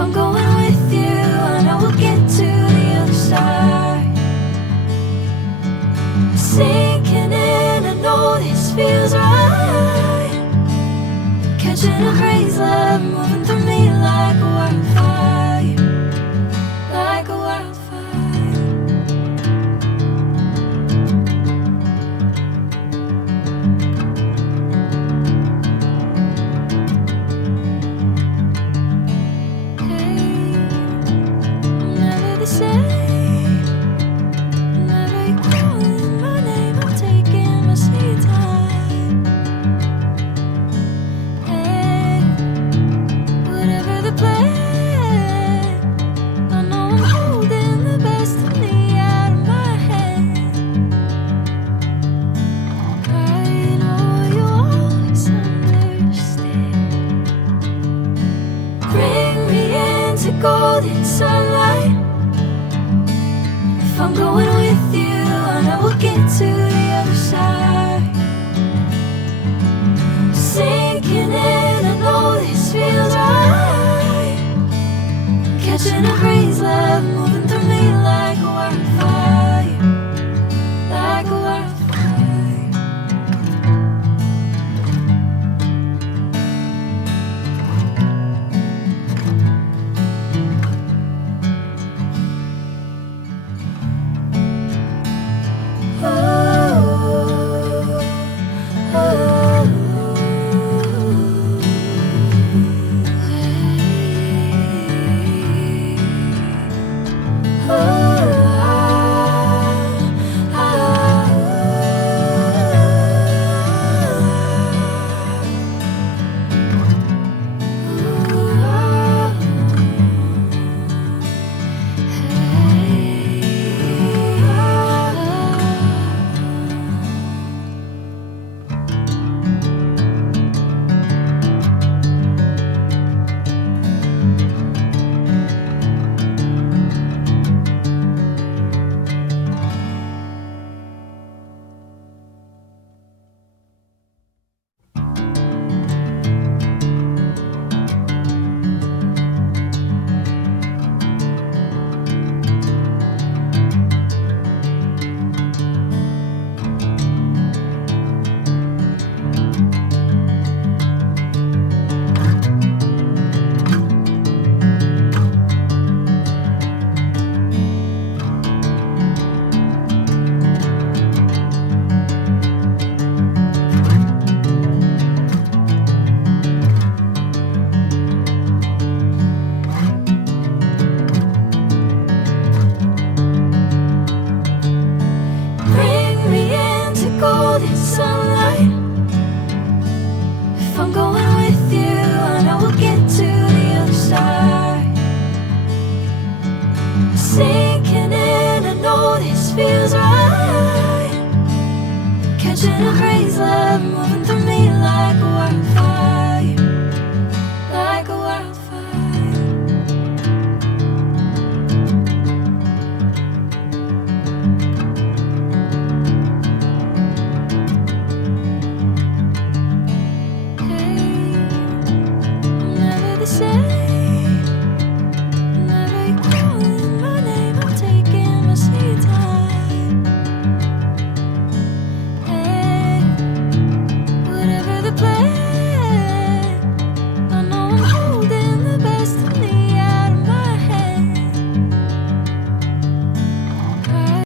I'm going with you, I know we'll get to the other side. Sinking in, I know this feels right. Catching a crazy love, moving through me like a wildfire, like a wildfire. Golden sunlight. If I'm going with you, I know we'll get to the other side. Sinking in, I know this feels right.